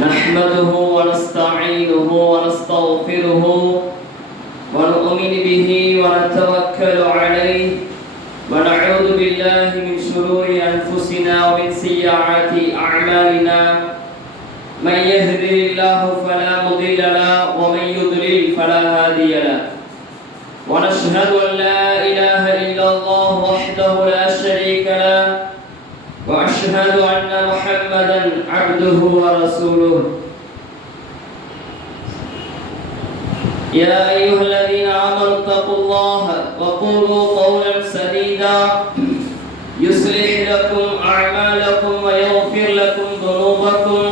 نحمده ونستعينه ونستغفره ونؤمن به ونتوكل عليه ونعوذ بالله من شرور أنفسنا ومن سيئات أعمالنا من يهده الله فلا مضل له ومن يضلل فلا هادي له ونشهد أن لا إله إلا الله وحده لا شريك له وأشهد أن محمدًا عبده ورسوله يا أيها الذين آمنوا اتقوا الله وقولوا قولا سديدا يصلح لكم أعمالكم ويغفر لكم ذنوبكم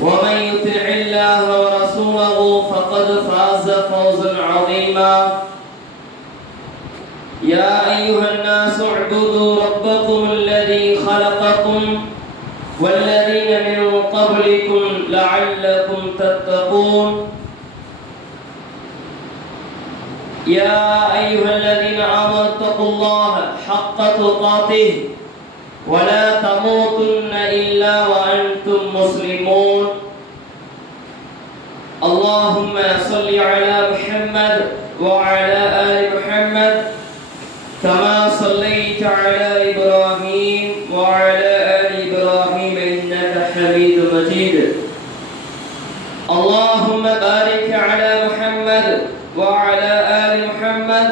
ومن يطع الله ورسوله فقد فاز فوزا عظيما يا أيها الناس اعبدوا ربكم الذي خلقكم والذين من قبلكم لعلكم تتقون يا أيها الذين آمنوا اتقوا الله حق تقاته ولا تموتن إلا وأنتم مسلمون اللهم صل على محمد وعلى آل محمد كما صليت على إبراهيم وعلى آل إبراهيم إنك حميد مجيد اللهم بارك على محمد وعلى آل محمد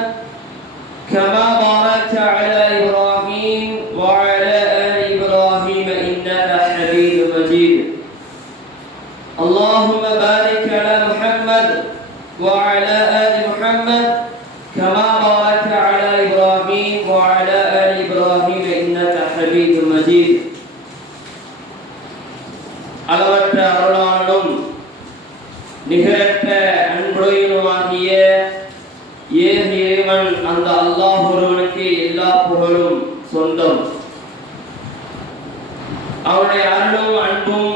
كما باركت على إبراهيم وعلى آل إبراهيم إنك حميد مجيد اللهم بارك على محمد وعلى آل محمد كما باركت على إبراهيم وعلى آل إبراهيم إنك حميد مجيد அளவற்ற அருளாளனும் நிகரற்ற அன்புடையனுமாகிய ஏக இறைவன் அந்த அல்லாஹ் ஒருவனுக்கு எல்லா புகழும் சொந்தம். அவனுடைய அருளும் அன்பும்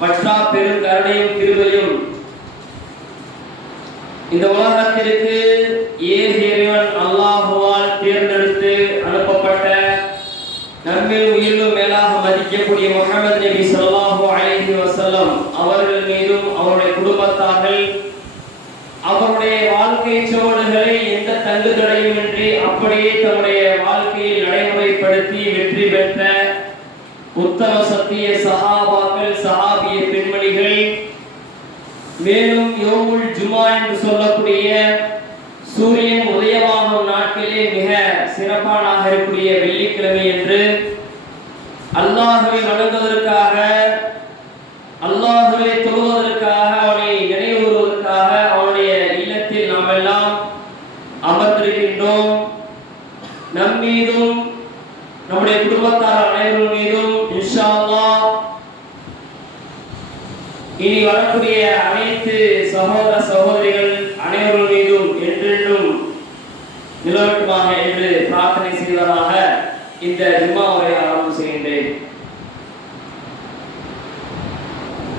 பற்றா பெரும் கருணையும் கிருபையும் இந்த உலகத்திற்கு ஏக இறைவன் அல்லாஹுவால் தேர்ந்தெடுத்து அனுப்பப்பட்ட நம்மில் உயிரிலும் மேலாக மதிக்கக்கூடிய முஹம்மது நபி ஸல்லல்லாஹு அலைஹி வஸல்லம் அவர்கள் மீதும் அவருடைய குடும்பத்தார்கள் அவருடைய வாழ்க்கை சுவடுகளை எந்த தங்குதடையுமின்றி அப்படியே தம்முடைய வாழ்க்கையில் நடைமுறைப்படுத்தி வெற்றி பெற்ற உத்தம சத்திய சஹாபாக்கள் சஹாபிய பெண்மணிகள் மேலும் யோமுல் ஜுமா என்று சொல்லக்கூடிய சூரியன் உதயமாகும் நாட்களிலே மிக சிறப்பானாக இருக்கக்கூடிய வெள்ளிக்கிழமை என்று அல்லாஹ்வை வணங்குவதற்காக அல்லாஹ்வை தொழுவதற்காக அவனை நினைவுறுவதற்காக அவனுடைய இல்லத்தில் நாம் எல்லாம் அமர்ந்திருக்கின்றோம். நம் மீதும் நம்முடைய குடும்பத்தார் அனைவரும் மீதும் இன்ஷா அல்லாஹ் இனி வரக்கூடிய அனைத்து சகோதர சகோதரிகள் அனைவரும் மீதும் என்றென்றும் நிலவட்டுமாக என்று பிரார்த்தனை செய்வதாக இந்த ஜும்மா உரையை ஆரம்பம் செய்கின்றேன்.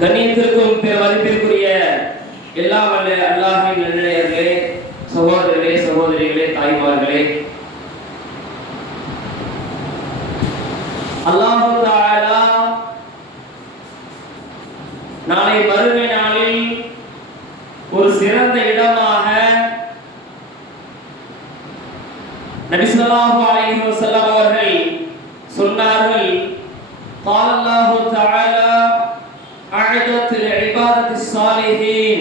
கண்ணியத்திற்கும் பிற மதிப்பிற்குரிய எல்லாம் வல்ல அல்லாஹ்வின் நல்லடியார்களே, சகோதரர்களே, சகோதரிகளே, தாய்மார்களே, அல்லாஹ் தஆலா நாளை மறுமை நாளில் ஒரு சிறந்த இடமாக நபி ஸல்லல்லாஹு அலைஹி வஸல்லம் அவர்கள் சொன்னார்கள். قال الله تعالى أعدت لعبادة الصالحين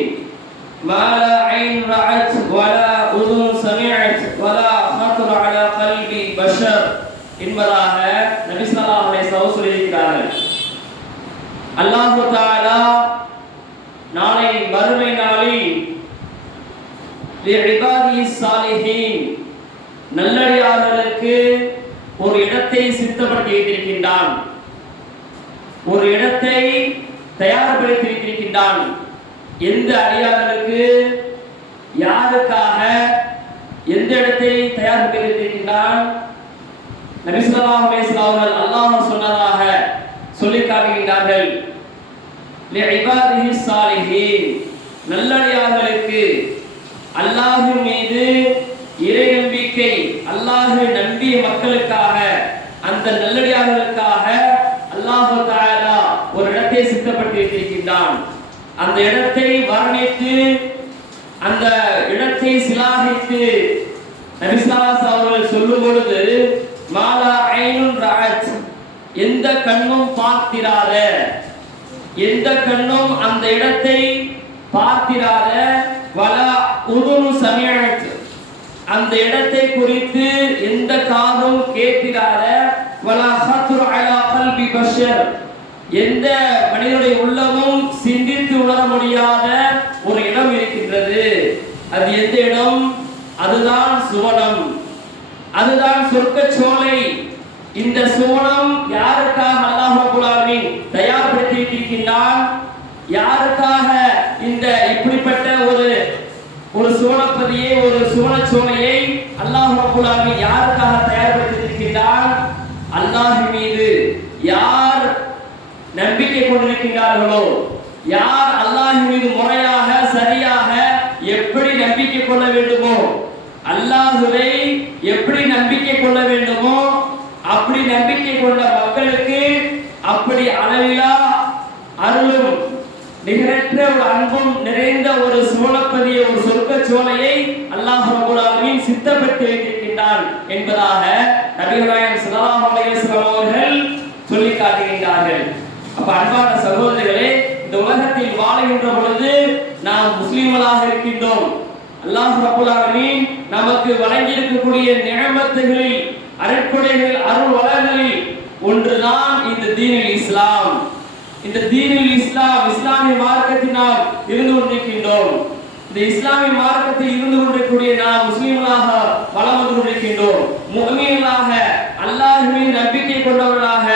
ما لا عين رأت ولا أذن سمعت ولا خطر على قلب بشر என்பதாக நபி ஸல்லல்லாஹு அலைஹி வஸல்லம் சொல்லியிருக்கிறார்கள். அல்லாஹ் தஆலா நாளை மறுமை நாளில் லிஇபாதிஹி ஸாலிஹீன் நல்லடியார்களுக்கு ஒரு இடத்தை சித்தப்படுத்தி வைத்திருக்கின்றான், ஒரு இடத்தை தயார்படுத்தி வைத்திருக்கின்றான். எந்த அடியார்களுக்கு யாருக்காக எந்த இடத்தை தயார்படுத்தி வைத்திருக்கின்றான்? நபி ஸல்லல்லாஹு அலைஹி வஸல்லம் அல்லாஹ் சொன்னதாக சொல்லி காட்டுகின்றார்கள். லிஇபாதிஹி ஸாலிஹீன் நல்லடியார்களுக்கு அல்லாஹ்வின் மீது இறை நம்பிக்கை, அல்லாஹ்வை நம்பிய மக்களுக்காக, அந்த நல்லடியார்களுக்காக அல்லாஹ் தஆலா ஒரு இடத்தை சித்தப்பட்டு வைத்திருக்கின்றான். அந்த இடத்தை வர்ணித்து அந்த இடத்தை சிலாகித்து நபி ஸல்லல்லாஹு அலைஹி வஸல்லம் அவர்கள் சொல்லும் பொழுது மாலா ஐனுன் ரஅத், எந்த கண்ணும் பார்த்திராத, எந்த கண்ணும் அந்த இடத்தை பார்த்திராத, வலா உதுனு சமிஅத், அந்த இடத்தை குறித்து எந்த காதும் கேட்கிறாத, வலா ஹத்ரு அலா கல்பி பஷர், எந்த மனிதனுடைய உள்ளமும் சிந்தித்து உணர முடியாத ஒரு இடம் இருக்கின்றது. அது எந்த இடம்? அதுதான் சுவனம், அதுதான் சொர்க்கச்சோலை. இந்த சுவனம் யாருக்காக அல்லாஹ் ரப்பல் ஆலமீன் தயார்படுத்தி இருக்கின்றான்? யாருக்காக இந்த இப்படிப்பட்ட ஒரு சுவனப்பதியை, ஒரு சுவனச்சோலையை அல்லாஹ் ரப்பல் ஆலமீன் யாருக்காக தயார்படுத்தி இருக்கின்றான்? அல்லாஹ் மீது யார் நம்பிக்கை கொண்டிருக்கிறார்களோ, யார் அல்லாஹ் மீது முறையாக சரியாக எப்படி நம்பிக்கை கொள்ள வேண்டுமோ, அல்லாஹ்வை எப்படி நம்பிக்கை கொள்ள வேண்டுமோ அப்படி நம்பிக்கை கொண்ட மக்களுக்கு அப்படி அளவிலா அருளும் நிகரற்ற ஒரு அன்பும் நிறைந்த ஒரு சுவனப்பதியை, ஒரு சொர்க்கச்சோலையை அல்லாஹ் ரப்பல் ஆலமீன் சித்தப்பட்டு வைத்திருக்கின்றான் என்பதாக நபிகள் நாயகம் ஸல்லல்லாஹு அலைஹி வஸல்லம் அவர்கள் சொல்லி காட்டுகின்றார்கள். அப்ப அன்பான சகோதரர்களே, இந்த உலகத்தில் வாழுகின்ற பொழுது நாம் முஸ்லிம்களாக இருக்கின்றோம். அல்லாஹ் ரப்பல் ஆலமீன் நமக்கு வழங்கி இருக்கக்கூடிய நிஅமத்துகளில், அருட்கொடைகள், அருள் வளங்களில் ஒன்றுதான் இந்த தீனுல் இஸ்லாம். இந்த தீனுல் இஸ்லாம், இஸ்லாமிய மார்க்கத்தில் நாம் இருந்து கொண்டிருக்கின்றோம். இந்த இஸ்லாமிய மார்க்கத்தில் இருந்து கொண்டிருக்கக்கூடிய நாம் முஸ்லிம்களாக வலம் வந்து கொண்டிருக்கின்றோம். முஃமின்களாக, அல்லாஹ்வின் நம்பிக்கை கொண்டவர்களாக,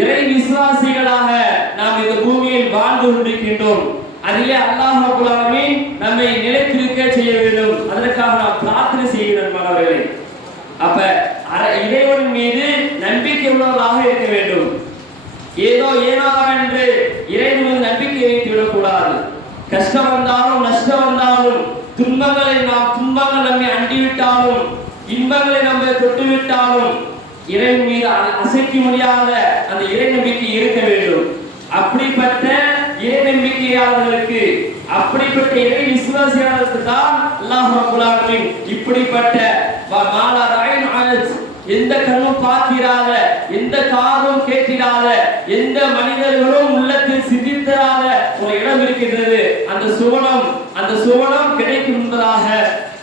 இறை விசுவாசிகளாக நாம் இந்த பூமியில் வாழ்ந்து கொண்டிருக்கின்றோம். அதிலே அல்லாஹ் ரப்பல் ஆலமீன் நம்மை நிலைத்திருக்க செய்ய வேண்டும். அதற்காக நாம் பிரார்த்தனை செய்கிறோம் மாணவர்களே. அப்ப இறைவன் மீது நம்பிக்கை உள்ளவர்களாக இருக்க வேண்டும். ஏதோ ஏனாதான் என்று இறைவன் மீது நம்பிக்கை வைத்து விடக்கூடாது. கஷ்டம் வந்தாலும் நஷ்டம் வந்தாலும், துன்பங்கள் நம்மை அண்டிவிட்டாலும், இன்பங்களை நம்ம தொட்டுவிட்டாலும் இறைவன் மீது அசைக்க முடியாத அந்த இறை நம்பிக்கை இருக்க வேண்டும். அப்படிப்பட்ட இறை நம்பிக்கையாளர்களுக்கு, அப்படிப்பட்ட இறை விசுவாசியாளர்களுக்கு தான் அல்லாஹ் ரப்பல் ஆலமீன் இப்படிப்பட்ட மாலா ஐன் ரஅத், எந்த கண்ணும் பார்த்திராத, எந்த காதும் கேட்டிராத, எந்த மனிதர்களும் உள்ளத்தில் சிந்தித்திராத ஒரு இடம் இருக்கின்றது. அந்த சுவனம் கிடைக்கும் என்பதாக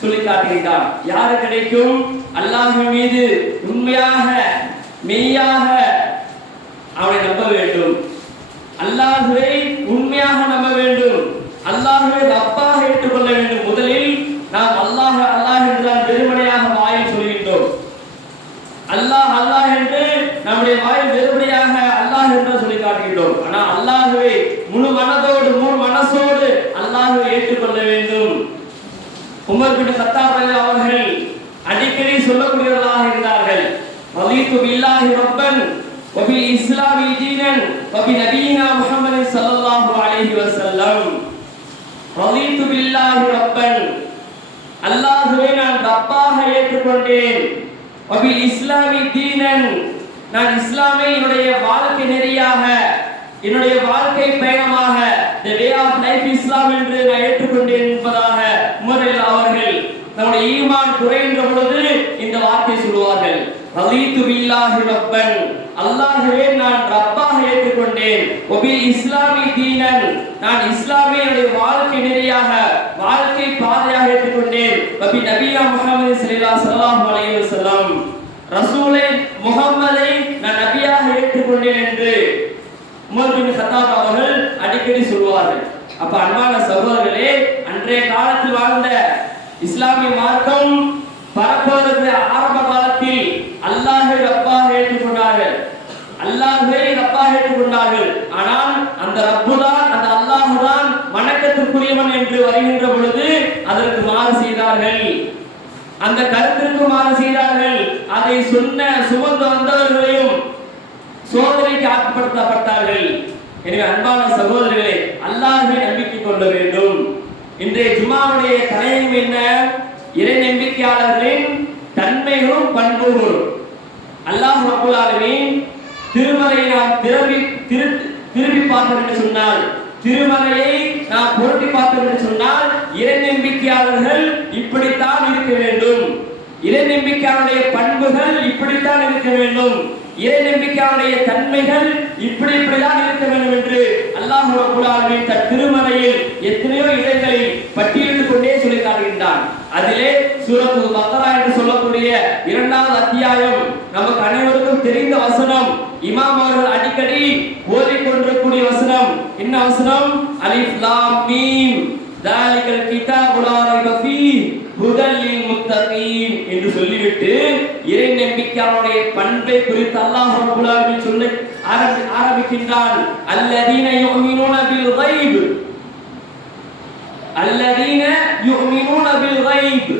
சொல்லி காட்டுகிறார். யாரு கிடைக்கும்? அல்லாஹ் மீது உண்மையாக மெய்யாக அவனை நம்ப வேண்டும். அல்லாஹ்வை உண்மையாக நம்ப வேண்டும். அல்லாஹ்வை ரப்பாக ஏற்றுக்கொள்ள வேண்டும். முதலில் நாம் அல்லாஹ் அல்லாஹ் என்று நாம் வெறுமனையாக வாயில் சொல்கின்றோம். அல்லாஹ் அல்லாஹ் என்று நம்முடைய வாயில் வெறுமனையாக அல்லாஹ் என்று சொல்லி காட்டுகின்றோம். ஆனால் அல்லாஹ்வை முழு மனதோடு, முழு மனசோடு அல்லாஹ்வை ஏற்றுக்கொள்ள வேண்டும். உமர் பின் கத்தாப் ரலியல்லாஹு அவர்கள் அடிக்கடி சொல்லக்கூடியவர்களாக இருந்தார்கள். ரலீது பில்லாஹி ரப்பன் வ பில் இஸ்லாமி தீனன் வ பி நபியினா முஹம்மது ஸல்லல்லாஹு அலைஹி வஸல்லம். ரலீது பில்லாஹி ரப்பன், அல்லாஹ்வை நான் ரப்பாக ஏற்றுக்கொண்டேன். வ பில் இஸ்லாமி தீனன், நான் இஸ்லாமை என்னுடைய வாழ்க்கை நெறியாக, என்னுடைய வாழ்க்கை பயணமாக, the way of life இஸ்லாம் என்று நான் ஏற்றுக்கொண்டேன் என்பதாக உமர் அவர்கள் நம்முடைய ஈமான் குறைகின்ற பொழுது இந்த வார்த்தை சொல்வார்கள். ரலீது பில்லாஹி ரப்பன், அல்லாஹ்வை நான் ரப்பாக ஏற்றுக்கொண்டேன். வ பில் இஸ்லாமி தீனன், நான் இஸ்லாமை என்னுடைய வாழ்க்கை நெறியாக, வாழ்க்கை பாதையாக ஏற்றுக்கொண்டேன். வ பி நபியா முஹம்மது ஸல்லல்லாஹு அலைஹி வஸல்லம், ரசூலை முஹம்மதை நான் நபியாக ஏற்றுக்கொண்டேன் என்று உமர் பின் கத்தாப் அவர்கள் அடிக்கடி சொல்வார்கள். அப்ப அன்பான சகோதரர்களே, அன்றைய காலத்தில் வாழ்ந்த இஸ்லாமிய மார்க்கம் பரப்புவதற்கு ஆரம்ப காலத்தில் அல்லாஹ்வை ரப்பாக ஏற்றுக்கொண்டார்கள். அல்லாஹ்வை ரப்பாக ஏற்றுக்கொண்டார்கள். ஆனால் அந்த ரப்பு தான், அந்த அல்லாஹ் தான் வணக்கத்திற்குரியவன் என்று வருகின்ற பொழுது அதற்கு மாறு செய்தார்கள். அந்த கருத்திற்கு மாறு செய்தார்கள். அதை சுமந்து வந்தவர்களையும் சோதனைக்கு ஆட்படுத்தப்பட்டார்கள். எனவே அன்பான சகோதரர்களே, அல்லாஹ்வை நம்பிக்கை கொள்ள வேண்டும். இன்றைய ஜும்மாவுடைய தலையம் என்ன? இறை நம்பிக்கையாளர்களின் தன்மைகளும் பண்புகளும். அல்லாஹ் ரப்பல் ஆலமீன் திருமறை நாம் திருப்பி பார்த்த பார்த்தோம் என்று சொன்னால், திருமறையை நாம் புரட்டி பார்த்தோம் என்று சொன்னால், இறை நம்பிக்கையாளர்கள் இப்படித்தான் இருக்க வேண்டும், இறை நம்பிக்கையாளருடைய பண்புகள் இப்படித்தான் இருக்க வேண்டும், இறை நம்பிக்கையாளருடைய தன்மைகள் இப்படிதான் இருக்க வேண்டும் என்று அல்லாஹ் ரப்பல் ஆலமீன் தன் திருமறையில் எத்தனையோ இடங்களில் பட்டியலிட்டுக் கொண்டே சொல்லி காட்டுகின்றான். அதிலே சூரத்துல் பக்ரா என்று சொல்லக்கூடிய 2வது அத்தியாயம் நமக்கு அனைவருக்கும் தெரிந்த வசனம், இமாம் அவர்கள் அடிக்கடி ஓதிக்கொண்டிருக்கக்கூடிய வசனம். என்ன வசனம்? அலிஃப் லாம் மீம் தாலிகல் கிதாபு லா ரைப ஃபீஹி ஹுதல் லில் முத்தகீன் என்று சொல்லிவிட்டு இறை நம்பிக்கையாளருடைய பண்பை குறித்து அல்லாஹ் ரப்பல் ஆலமீன் சொல்ல ஆரம்பிக்கின்றான். அல்லதீன யுமினூன பில் கைப், அல்லதீன யுமினூன பில் கைப்.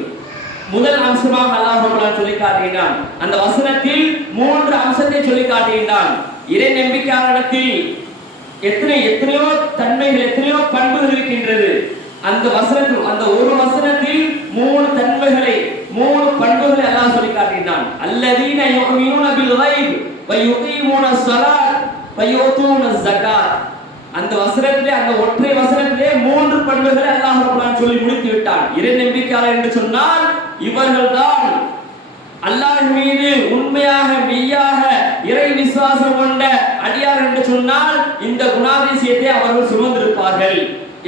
முதல் அம்சமாக அல்லாஹ் ரப்பல் ஆலமீன் சொல்லி காட்டுகிறான். அந்த வசனத்தில் 3 அம்சத்தை சொல்லி காட்டுகின்றான். இறை நம்பிக்கையாளரிடத்தில் எத்தனையோ தன்மைகள், எத்தனையோ பண்புகள் இருக்கின்றது. அந்த வசனத்தில், அந்த ஒரு வசனத்தில் 3 தன்மைகளை, 3 பண்புகளை அல்லாஹ் சொல்லி காட்டுகிறான். அல்லதீன யுமினூன பில் கைப் வ யுகீமூனஸ் ஸலாத் வ யூதூனஸ் ஸகாத். அந்த வசனத்திலே, அந்த ஒற்றை வசனத்திலே 3 பண்புகளை அல்லாஹ் ரப்பல் ஆலமீன் சொல்லி முடித்து விட்டான். இறை நம்பிக்கையாளர் என்று சொன்னால் இவர்கள்தான் அல்லாஹ் மீது உண்மையாக மெய்யாக இறை விசுவாசம் கொண்ட அடியார் என்று சொன்னால் இந்த குணாதிசயத்தை அவர்கள் சுமந்திருப்பார்கள்.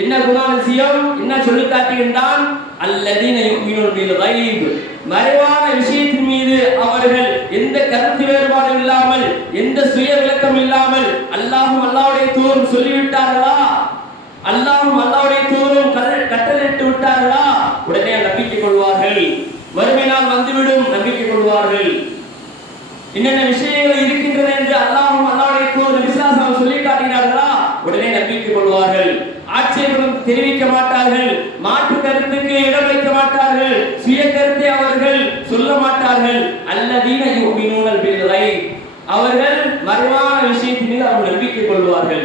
என்ன குணாதிசயம்? என்ன சொல்லி காட்டுகின்றான்? அல்லதீன யுமினூன பில் கைப், மறைவான விஷயத்தின் மீது அவர்கள் எந்த கருத்து வேறுபாடு இல்லாமல், எந்த சுய விளக்கம் இல்லாமல் அல்லாஹ்வும் அல்லாஹ்வுடைய தூதரும் சொல்லிவிட்டார்களா, அல்லாஹ்வும் அல்லாஹ்வுடைய தூதரும் கட்டளையிட்டு விட்டார்களா, உடனே நம்பிக்கை கொள்வார்கள். வறுமை நாள் வந்துவிடும், நம்பிக்கை கொள்வார்கள். என்னென்ன விஷயங்கள் இருக்கின்றன என்று அல்லாஹ்வும் அல்லாஹ்வுடைய தூதர் விசுவாசம் சொல்லி காட்டினார்களா, உடனே நம்பிக்கை கொள்வார்கள். ஆட்சேபம் தெரிவிக்க மாட்டார்கள், மாற்று கருத்துக்கு இடம் வைக்க மாட்டார்கள், சுய கருத்தை அவர்கள் சொல்ல மாட்டார்கள். அல்லதீன யுமினூன பில் கைப், அவர்கள் மறைவான விஷயத்தின் மீது அவர்கள் நம்பிக்கை கொள்வார்கள்.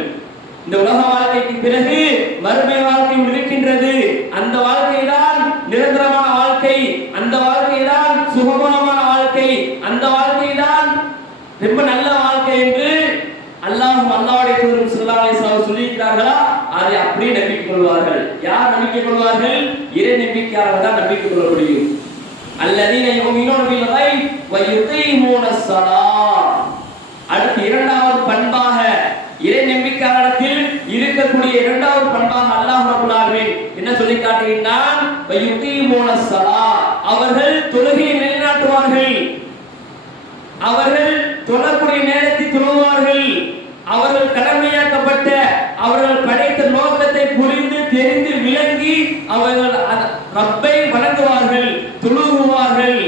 இந்த உலக வாழ்க்கைக்கு பிறகு மறுமை வாழ்க்கை இருக்கின்றது. அந்த வாழ்க்கை தான் நிரந்தரமான வாழ்க்கை, அந்த வாழ்க்கை தான் சுகமான வாழ்க்கை, அந்த வாழ்க்கை தான் ரொம்ப நல்ல வாழ்க்கை என்று அல்லாஹ்வும் அல்லாஹ்வுடைய தூதர் ஸல்லல்லாஹு அலைஹி வஸல்லம் சொல்லியிருக்கிறார்களா, அதை அப்படியே நம்பிக்கை கொள்வார்கள். யார் நம்பிக்கை கொள்வார்கள்? இறை நம்பிக்கையாளர்கள் தான் நம்பிக்கை கொள்ள முடியும். அல்லதீன யுமினூன பில் கைப் வ யுகீமூனஸ் ஸலாத். அடுத்து 2வது பண்பாக இறை நம்பிக்கையாளரிடத்தில் இருக்கக்கூடிய 2வது பண்பாக அல்லாஹ் ரப்பல் ஆலமீன் என்ன சொல்லி காட்டுகின்றான்? வ யுகீமூனஸ் ஸலாத், அவர்கள் தொழுகையை நிலைநாட்டுவார்கள், அவர்கள் தொழக்கூடிய நேரத்தில் தொழுவார்கள், அவர்கள் கடமையாக்கப்பட்ட, அவர்கள் படைத்த நோக்கத்தை புரிந்து தெரிந்து விளங்கி அவர்கள் ரப்பை வணங்குவார்கள், தொழுகுவார்கள்.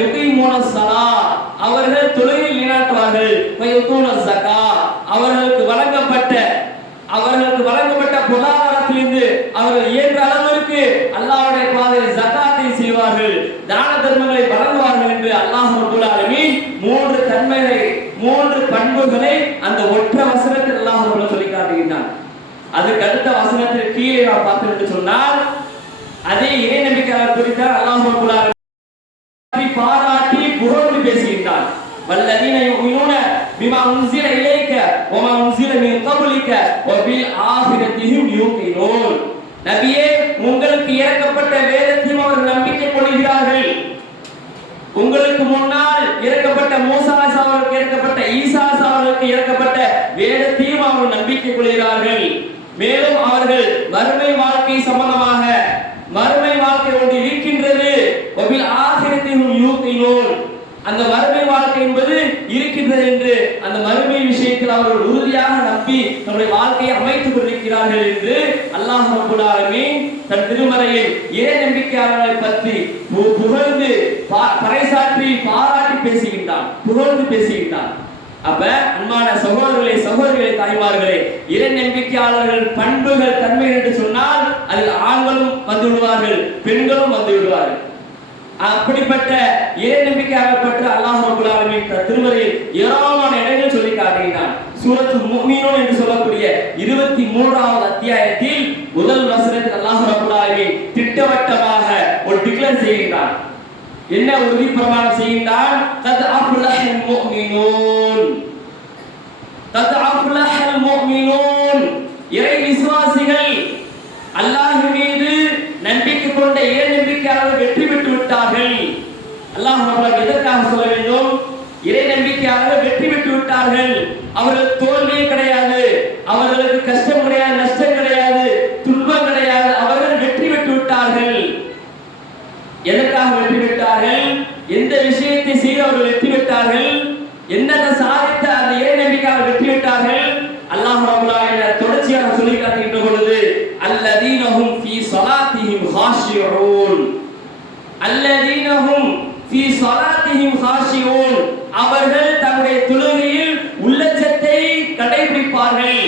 யுகீமூனஸ் ஸலாத், அவர்கள் தொழுகை நிலைநாட்டுவார்கள். யூதூனஸ் ஸகாத், அவர்களுக்கு வழங்கப்பட்ட பொருளாதாரத்திலிருந்து அவர்கள் இயன்ற அளவிற்கு அல்லாஹ்வுடைய பாதையில் ஜகாத்தை செய்வார்கள், தான தர்மங்களை வழங்குவார்கள் என்று அல்லாஹ் ரப்பல் ஆலமீன் 3 தன்மைகளை, 3 பண்புகளை அந்த ஒற்றை வசனத்தில் அல்லாஹ் ரப்பல் சொல்லி காட்டுகின்றான். அதுக்கு அடுத்த வசனத்திற்கு கீழே நாம் பார்த்தோம் என்று சொன்னால், அதே இறை நம்பிக்கையாளர் குறித்து அல்லாஹ் ரப்பல் ஆலமீன் பாராட்டி புகழ்ந்து பேசுகின்றான். வல்லதீன யுமினூன பிமா உன்ஸில இலைக வமா உன்ஸில மின் கப்லிக வபில் ஆகிரத்திஹிம் யூகினூன். நபியே, உங்களுக்கு இறக்கப்பட்ட வேதத்தையும் அவர்கள் நம்பிக்கை கொள்கிறார்கள், உங்களுக்கு முன்னால் இறக்கப்பட்ட மூசா அவர்களுக்கு இறக்கப்பட்ட ஈசா அவர்களுக்கு இறக்கப்பட்ட வேதத்தையும் அவர்கள் நம்பிக்கை கொள்கிறார்கள். மேலும் அவர்கள் மறுமை வாழ்க்கை சம்பந்தமாக, மறுமை வாழ்க்கை ஒன்று இருக்கின்றது, வபில் ஆகிரத்திஹிம் யூகினூன், அந்த மறுமை வாழ்க்கை என்பது இருக்கின்றது என்று அந்த மறுமை விஷயத்தில் அவர்கள் உறுதியாக நம்பி தன்னுடைய வாழ்க்கையை அமைத்துக் கொண்டிருக்கிறார்கள் என்று அல்லாஹ் ரப்பல் ஆலமீன் தன் திருமறையில் இறை நம்பிக்கையாளர்களை பற்றி புகழ்ந்து பறைசாற்றி பாராட்டி பேசுகின்றான், புகழ்ந்து பேசுகின்றான். அப்ப அன்பான சகோதரர்களே, சகோதரிகளே, தாய்மார்களே, இறை நம்பிக்கையாளர்கள் பண்புகள் தன்மை என்று சொன்னால் அதில் ஆண்களும் வந்து விடுவார்கள், பெண்களும் வந்து விடுவார்கள். அப்படிப்பட்ட இறை நம்பிக்கையாளர் பற்றி அல்லாஹ் ரப்பல் ஆலமீன் திருமறையில் ஏராளமான இடங்கள் சொல்லி காட்டுகிறான். சூரத்துல் முஃமினூன் என்று சொல்லக்கூடிய 23வது அத்தியாயத்தில் முதல் வசனத்தில் அல்லாஹ் ரப்பல் ஆலமீன் திட்டவட்டமாக ஒரு டிக்ளேர் செய்கிறான். என்ன உறுதி பிரமாணம் செய்கிறான்? கத் அஃப்லஹல் முஃமினூன், கத் அஃப்லஹல் முஃமினூன், அல்லாஹ் மீது நம்பிக்கை கொண்ட இறை நம்பிக்கையாளர்கள் வெற்றி பெற்று விட்டார்கள். அல்லாஹ் எதற்காக சொல்ல வேண்டும்? இறை நம்பிக்கையாளர்கள் வெற்றி பெற்று விட்டார்கள். அவர்கள் தோல்வியே கிடையாது, அவர்களுக்கு கஷ்டம் கிடையாது, நஷ்டம் கிடையாது, துன்பம் கிடையாது. அவர்கள் வெற்றி பெற்று விட்டார்கள். எதற்காக வெற்றி பெற்றார்கள்? எந்த விஷயத்தை செய்து அவர்கள் வெற்றி பெற்றார்கள்? என்னத்தை சாதித்த அந்த இறை நம்பிக்கையாளர்கள் வெற்றி பெற்றார்கள்? அல்லாஹ் ரப்பல் ஆலமீன் தொடர்ச்சியாக சொல்லி காட்டுகின்ற பொழுது அல்லதீனஹும் ஃபீ ஸலாத்திஹிம் ஹாஷியூன், அல்லதீனஹும் ஃபீ ஸலாத்திஹிம் ஹாஷியூன், அவர்கள் தங்களுடைய தொழுகையில் உள்ளச்சத்தை கடைபிடிப்பார்கள்.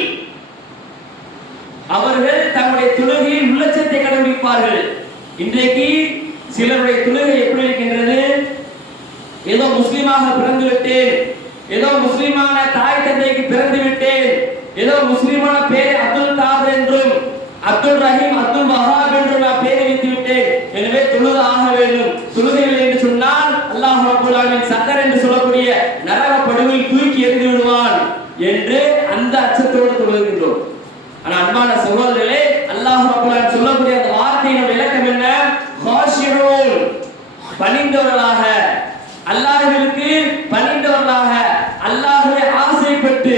அவர்கள் தங்களுடைய தொழுகையில் உள்ளச்சத்தை கடைபிடிப்பார்கள். இன்றைக்கு சிலருடைய தொழுகை எப்படி இருக்கின்றது? ஏதோ முஸ்லிமாக பிறந்து விட்டேன், ஏதோ முஸ்லிமான தாய் தந்தைக்கு பிறந்து விட்டேன், ஏதோ முஸ்லிமான பேர் அப்துல் காதர் என்றும் அப்துல் ரஹீம் அப்துல் வஹாப் என்று நான் பேரை வைத்து விட்டேன், எனவே தொழுது ஆக வேண்டும். தொழுகையில் என்று சொன்னால் அல்லாஹ் ரப்பல் ஆலமீன் சக்கர் என்று சொல்லக்கூடிய நரக படுகையில் தூக்கி எறிந்து விடுவான் என்று அந்த அச்சத்தோடு தொழுகின்றோம். ஆனால் அன்பான சகோதரர்களே, அல்லாஹ் ரப்பல் ஆலமீன் சொல்லக்கூடிய அந்த வார்த்தையின் விளக்கம் என்ன? ஹாஷியூன், பணிந்தவர்களாக, அல்லாஹ்விற்கு பணிந்தவர்களாக, அல்லாஹ்வை ஆசைப்பட்டு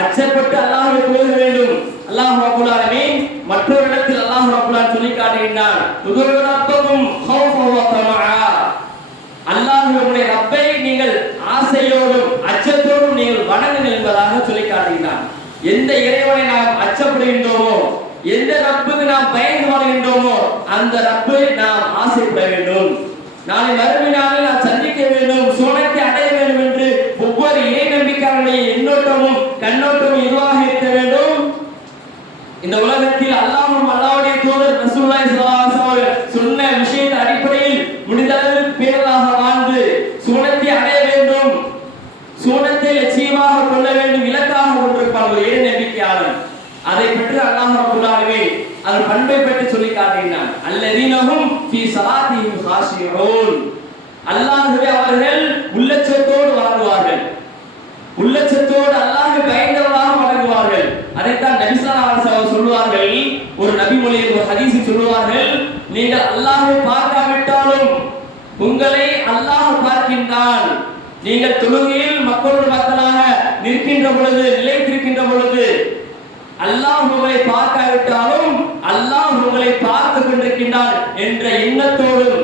அச்சப்பட்டு அல்லாஹ்வை தொழுக வேண்டும். அல்லாஹ் ரப்பல் ஆலமீன் மற்றொரு இடத்தில் அல்லாஹ் ரப்பல் ஆலமீன் சொல்லி காட்டுகின்றான், துதுரப்பகும் ஹௌஃபன் வ தமஆ, அல்லாஹ்வுடைய ரப்பை நீங்கள் ஆசையோடும் அச்சத்தோடும் நீங்கள் வணங்குங்கள் என்பதாக சொல்லி காட்டுகின்றான். எந்த இறைவனை நாம் அச்சப்படுகின்றோமோ, எந்த ரப்புக்கு நாம் பயந்து வாழ்கின்றோமோ அந்த ரப்பை நாம் ஆசைப்பட வேண்டும். நாளை மறுமை நாளில் நாம் சந்திக்க வேண்டும், சுவனத்தை அடைய வேண்டும் என்று ஒவ்வொரு இறை நம்பிக்கையாளருடைய எண்ணோட்டமும் கண்ணோட்டமும் இதுவாக இருக்க வேண்டும். இந்த உலகத்தில் அல்லாஹ்வும் அல்லாஹ்வுடைய தூதர் ரசூலுல்லாஹி ஸல்லல்லாஹு அலைஹி வஸல்லம் சொன்ன விஷயத்தின் அடிப்படையில் முடிந்த அளவுக்கு பேரலாக வாழ்ந்து சுவனத்தை அடைய வேண்டும், சுவனத்தை லட்சியமாக கொள்ள வேண்டும், இலக்காக கொண்டிருப்பார் ஒரு இறை நம்பிக்கையாளர். அதை பற்றி அல்லாஹ் ரப்பல் ஆலமீன் அந்த பண்பை பற்றி சொல்லி காட்டுகிறான். அல்லதீனஹும் ஃபீ ஸலாத்திஹிம் ஹாஷியூன், அல்லாஹ்வை அவர்கள் உள்ளச்சத்தோடு வணங்குவார்கள், உள்ளச்சத்தோடு அல்லாஹ்வை பயந்தவர்களாக வணங்குவார்கள். அதைத்தான் நபி ஸல்லல்லாஹு அலைஹி வஸல்லம் சொல்வார்கள், ஒரு நபி மொழியில் ஒரு ஹதீஸில் சொல்வார்கள், நீங்கள் அல்லாஹ்வை பார்க்காவிட்டாலும் உங்களை அல்லாஹ் பார்க்கின்றான். நீங்கள் தொழுகையில் மக்களோடு மக்களாக நிற்கின்ற பொழுது, நிலைத்திருக்கின்ற பொழுது அல்லாஹ் உங்களை பார்க்காவிட்டாலும் அல்லாஹ் உங்களை பார்த்து கொண்டிருக்கின்றான் என்ற எண்ணத்தோடும்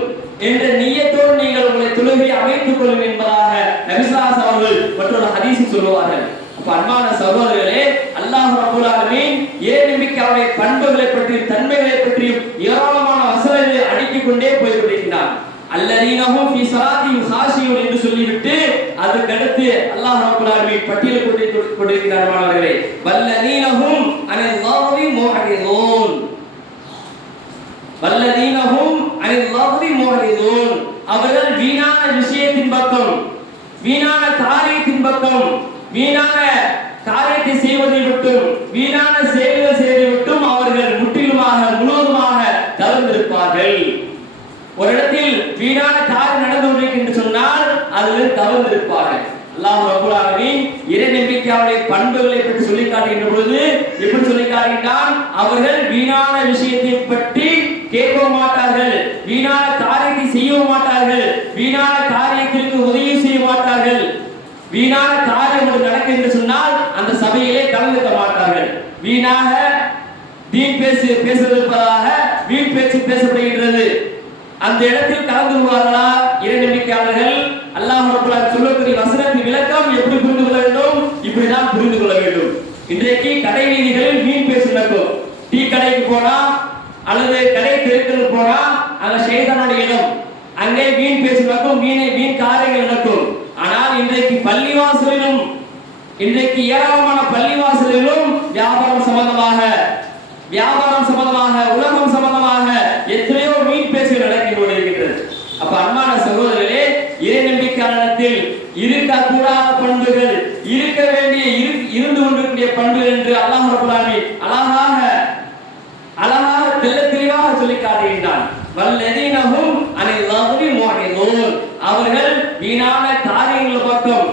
என்ற நியத்தோடு நீங்கள் உங்களை தொழுகை அமைத்துக் கொள்ளுங்கள் என்பதாக நபி ஸல்லல்லாஹு அலைஹி வஸல்லம் அவர்கள் மற்றொரு ஹதீஸில் சொல்வார்கள். அப்ப அன்பான சகோதரர்களே, அல்லாஹ் ரப்பல் ஆலமீன் இறை நம்பிக்கையாளருடைய பண்புகளை பற்றியும் தன்மைகளை பற்றியும் ஏராளமான வசனங்களை அடுக்கிக் கொண்டே போய் கொண்டிருக்கிறார். அல்லதீனஹும் ஃபீ ஸலாத்திஹிம் ஹாஷியூன் என்று சொல்லிவிட்டு அதுக்கு அடுத்து அல்லாஹ் ரப்பல் ஆலமீன் பட்டியல் கொண்டிருக்கிறார். மாணவர்களே, வல்லதீனஹும் அனில் லாஹ்வி முஅரிதூன், வல்லதீனஹும் அனில் லாஹ்வி முஅரிதூன், அவர்கள் வீணான விஷயத்தின் பக்கம், வீணான காரியத்தின் பக்கம், வீணான காரியத்தை செய்வதை விட்டும், வீணான செயல்கள் செய்வதை விட்டும் அவர்கள் முற்றிலுமாக முழுவதுமாக தவிர்த்திருப்பார்கள். ஒரு இடத்தில் வீணான காரியம் நடந்து கொண்டிருக்கின்ற சொன்னால் அதில் தவிர்த்திருப்பார்கள். அல்லாஹ் ரப்பல் ஆலமீன் இறை நம்பிக்கையாளருடைய பண்புகளை பற்றி சொல்லி காட்டுகின்ற பொழுது எப்படி சொல்லி காட்டுகின்றான்? அவர்கள் வீணான விஷயத்தை பற்றி கேட்கவும் மாட்டார்கள், வீணான காரியத்தை செய்யவும் மாட்டார்கள், வீணான காரியத்திற்கு உதவி செய்ய மாட்டார்கள், வீணான காரியம் ஒன்று நடக்கும் என்று சொன்னால் அந்த சபையிலே கலந்துக்க மாட்டார்கள். வீணாக வீண் பேசுவதற்காக வீண் பேச்சு பேசப்படுகின்றது, அந்த இடத்தில் கலந்து கொள்வார்களா இறை நம்பிக்கையாளர்கள்? அல்லாஹ் ரப்பல் ஆலமீன் சொல்லக்கூடிய வசனத்தின் விளக்கம் எப்படி புரிந்து கொள்ள வேண்டும்? இப்படிதான் புரிந்து கொள்ள வேண்டும். இன்றைக்கு கடை வீதிகளில் வீண் பேச்சு நடக்கும். டீ கடைக்கு போனா அல்லது கடை தெருக்களுக்கு போனா அங்க ஷைத்தானுடைய இடம், அங்கே வீண் பேச்சு நடக்கும், வீண் காரியங்கள் நடக்கும். ஆனால் இன்றைக்கு பள்ளிவாசலிலும், இன்றைக்கு ஏராளமான பள்ளிவாசலிலும் வியாபாரம் சம்பந்தமாக, உலகம் சம்பந்தமாக எத்தனையோ வீண் பேச்சுகள் நடக்கின்ற கொண்டிருக்கின்றது. அப்ப அன்பான சகோதரர்களே, இறை நம்பிக்கையாளரிடத்தில் இருக்கக்கூடாத பண்புகள், இருக்க வேண்டிய இருந்து கொண்டிருக்கிற பண்புகள் என்று அல்லாஹ் ரப்பல் ஆலமீன் அழகாக தெளிவாக சொல்லி காட்டுகின்றான். வல்லதீனஹும் அனில் லாஹ்வி முஅரிதூன், அவர்கள் வீணான காரியங்கள் பக்கம்,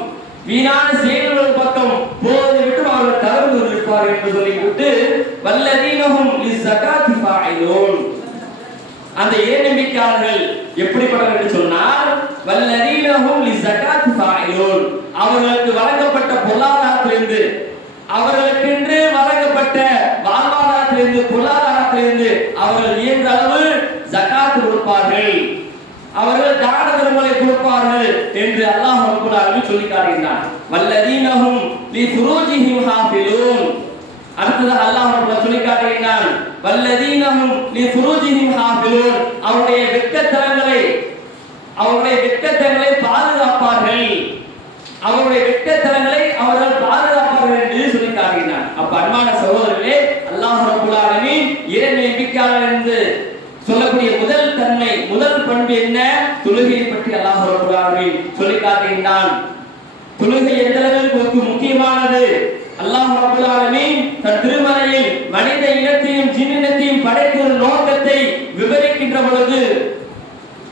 வீணான செயல்கள் பக்கம் போவதை விட்டு அவர்கள் தவிர்த்து இருப்பார்கள் என்று சொல்லிவிட்டு வல்லதீனஹும் லிஸ்ஸகாத்தி ஃபாஇலூன், அந்த இறை நம்பிக்கையாளர்கள் எப்படிப்பட்டவர்கள் என்று சொன்னால் வல்லதீனஹும் லிஸகாத்தி ஃபாயிலூன், அவர்களுக்கு வழங்கப்பட்ட பொருளாதாரத்திலிருந்து, அவர்களுக்கென்று வழங்கப்பட்ட வாழ்வாதாரத்திலிருந்து, பொருளாதாரத்திலிருந்து அவர்கள் இயன்ற அளவு ஜகாத் கொடுப்பார்கள், அவர்கள் தான தர்மங்களை கொடுப்பார்கள் என்று அல்லாஹ் ரப்பல் ஆலமீன் சொல்லி காட்டுகிறார். வல்லதீனஹும் லிஃபுரூஜிஹிம் ஹாஃபிலூன், அடுத்தது அல்லாஹ் ரப்பல் சொல்லி காட்டுகிறார் வல்லதீனஹும் லிஃபுரூஜிஹிம் ஹாஃபிலூன், அவருடைய வெட்கத்தலங்களை பாதுகாப்பார்கள், அவருடைய வெட்கத்தலங்களை அவர்கள் பாதுகாப்பார்கள் என்று சொல்லி காட்டுகிறார். அப்ப அன்பான சகோதரர்களே, அல்லாஹ் ரப்பல் ஆலமீன் இறை நம்பிக்கையாளர் என்று சொல்லக்கூடிய முதல் தன்மை, முதல் பண்பு என்ன? தொழுகையை பற்றி அல்லாஹ் ரப்பல் ஆலமீன் சொல்லி காட்டுகிறான். தொழுகை எந்த அளவுக்கு முக்கியமானது? அல்லாஹ் ரப்பல் ஆலமீன் தன் திருமறையில் மனித இனத்தையும் ஜின் இனத்தையும் படைக்கிற நோக்கத்தை விவரிக்கின்ற பொழுது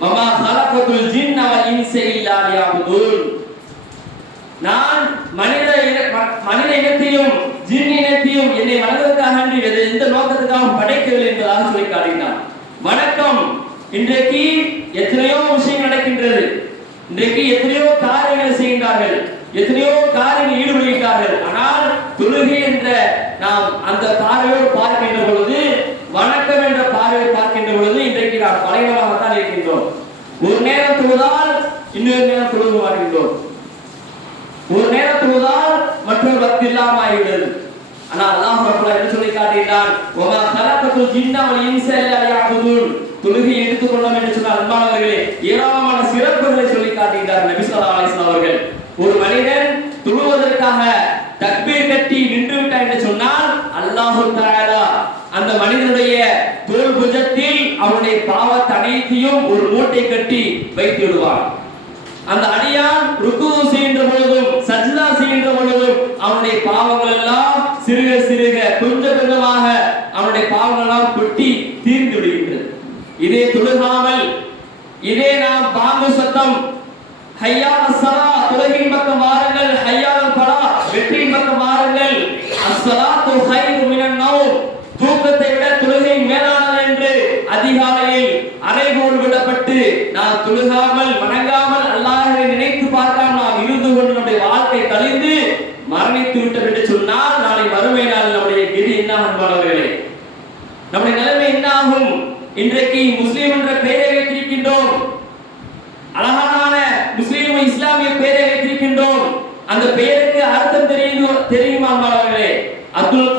வமா ஹலகத்துல் ஜின்ன வல் இன்ஸ இல்லா லியஅபுதூன், நான் மனித இனத்தையும் ஜின் இனத்தையும் என்னை வணங்குவதற்காக எந்த நோக்கத்துக்காக படைக்கவில்லை என்பதாக சொல்லி காட்டுகிறான். வணக்கம், இன்றைக்கு எத்தனையோ விஷயங்கள் நடக்கின்றது, இன்றைக்கு எத்தனையோ காரியங்கள் செய்கின்றார்கள், எத்தனையோ காரியங்கள் ஈடுபடுகிறார்கள். ஆனால் தொழுகை என்ற நாம் அந்த பார்வையோடு பார்க்கின்ற பொழுது, வணக்கம் என்ற பார்வையை பார்க்கின்ற பொழுது இன்றைக்கு நாம் பலகீனமாகத்தான் இருக்கின்றோம். ஒரு நேரம் தொழுதால் இன்னொரு நேரம் தொழுது மாறுகின்றோம், ஒரு நேரம் தொழுதால் மற்றொரு வக்த் இல்லாமல் ஆகிவிடுது. ஆனால் அல்லாஹ் ரப்பல் ஆலமீன் சொல்லி காட்டுகிறான் வமா ஹலகத்துல் ஜின்ன வல் இன்ஸ இல்லா லியஅபுதூன், தொழுகை எடுத்துக்கொள்ளலாம் என்று சொன்ன அன்பானவர்களே, ஏராளமான சிறப்புகளை சொல்லி காட்டுகிறார் நபி ஸல்லல்லாஹு அலைஹி வஸல்லம் அவர்கள். ஒரு மனிதன் தொழுவதற்காக தக்பீர் கட்டி நின்று விட்டார் என்று சொன்னால் அல்லாஹ் தஆலா அந்த மனிதனுடைய தோள் புஜத்தில் அவனுடைய பாவத்தை அனைத்தையும் ஒரு மூட்டை கட்டி வைத்து விடுவார். அந்த அடியான் ருக்கு செய்கின்ற பொழுதும் சஜ்தா செய்கின்ற பொழுதும் அவனுடைய பாவங்கள் எல்லாம் சிறுக சிறுக கொஞ்சம் கொஞ்சமாக அவனுடைய பாவங்கள் எல்லாம் கொட்டி தீர்ந்து விடுகின்றது. இதே தொழுகாமல், இதே நாம் பாங்கு சத்தம் ஹய்யா அஸ்ஸலா, தொழுகையின் பக்கம் வாருங்கள், ஹய்யா அல் ஃபலாஹ், வெற்றியின் பக்கம் வாருங்கள், அஸ்ஸலாத்து கைரு மினன் நௌம், தூக்கத்தை விட தொழுகை மேலானது என்று அதிகாலையில் அறைகோல் விடப்பட்டு நாம் தொழுகாமல் வணங்காமல் அல்லாஹ்வை நினைத்து பார்க்காமல் நாம் இருந்து கொண்டு நம்முடைய வாழ்க்கை கழிந்து மரணித்து விட்டோம் என்று சொன்னால் நாளை மறுமை நாள் நம்முடைய கதி என்ன அன்பானவர்களே? நம்முடைய நிலைமை என்ன ஆகும்? இன்றைக்கு முஸ்லீம் என்ற பெயரை வைத்திருக்கின்றோம், அழகான முஸ்லீம் இஸ்லாமிய பெயரை வைத்திருக்கின்றோம். அந்த பெயருக்கு அர்த்தம் தெரியுமா அன்பானவர்களே? அப்துல்